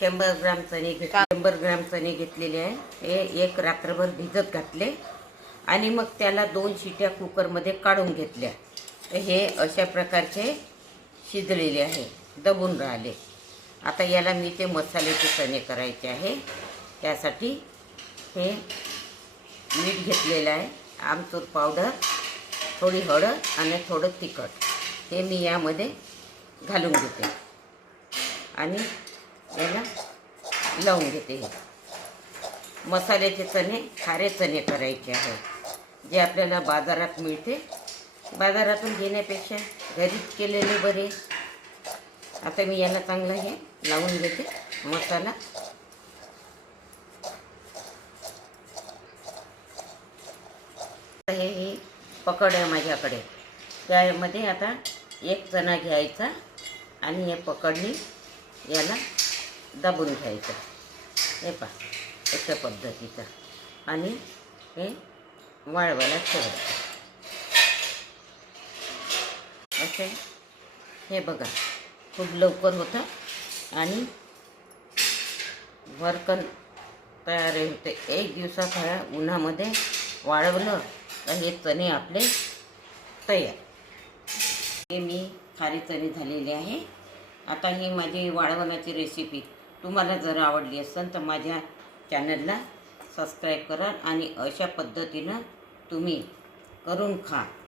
100 ग्राम चणे घेतले. 100 ग्राम चणे घेतलेले आहे. हे एक रात्रभर भिजत घातले आणि मग त्याला 2 शिट्या कुकरमध्ये काढून घेतल्या. हे अशा प्रकारचे शिजलेले आहे, दबून राहिले. आता याला मी ते मसाल्याचे चणे करायचे आहे. त्यासाठी हे मीठ घेतलेलं आहे, आमचूर पावडर, थोडी हळद आणि थोडं तिखट हे मी यामध्ये घालून घेते आणि याला लावून घेते. मसाल्याचे चणे खारे चणे करायचे आहे, जे आपल्याला बाजारात मिळते. बाजारातून घेण्यापेक्षा घरीच केलेले बरे. आता मी याला चांगलं हे लावून घेते मसाला. हे पकड आहे माझ्याकडे. त्यामध्ये आता एक चणा घ्यायचा आणि हे पकडनी याला दाबून घ्यायचं. हे पहा अशा पद्धतीचं आणि हे वाळवायला ठेवायचं. असे हे बघा खूप लवकर होतं आणि भरकन तयार होते. 1 दिवसात उन्हामध्ये वाळवलं तर हे चणे आपले तयार. हे मी खारे चणे झालेले आहे. आता ही माझी वाळवण्याची रेसिपी तुम्हाला जर आवडली असेल तर माझ्या चॅनलला सबस्क्राईब करा आणि अशा पद्धतीनं तुम्ही करून खा.